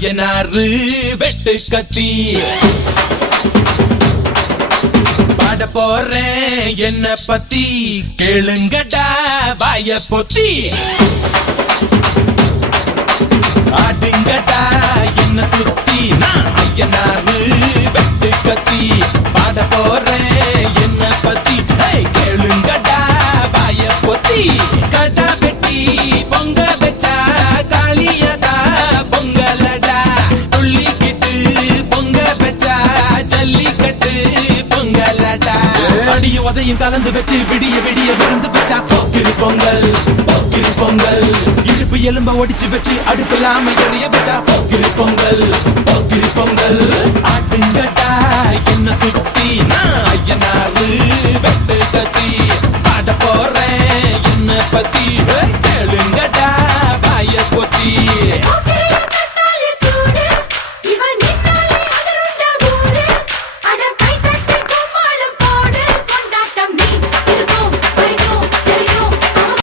ஐயனாரு வெட்டு கத்தி பாட போறேன் என்ன பத்தி கேளுங்கடா வாய பொத்தி ஆடுங்கடா என்ன சுத்தி நான் ஐயனாரு வெட்டு கத்தி பாட போறேன் என்ன பத்தி கேளுங்கடா வாய பொத்தி கடா வெட்டி பொங்க வச்சா காளியடா பொங்கலடா துள்ளிக்கிட்டு பொங்க வச்சா ஜல்லிக்கட்டு பொங்கலடா அடியும் உதையும் கலந்து வச்சு விடிய விடிய விருந்து வச்சா போக்கிரி பொங்கல் போக்கிரி பொங்கல் இடுப்பு எலும்ப ஒடிச்சு வச்சு அடுப்பில்லாம எரிய வச்சா போக்கிரி பொங்கல் போக்கிரி பொங்கல் ஆட்டுங்கட்டா என்ன சுத்தி நான் ஐயனாரு வெட்டு கத்தி பாட போறேன் என்ன பத்தி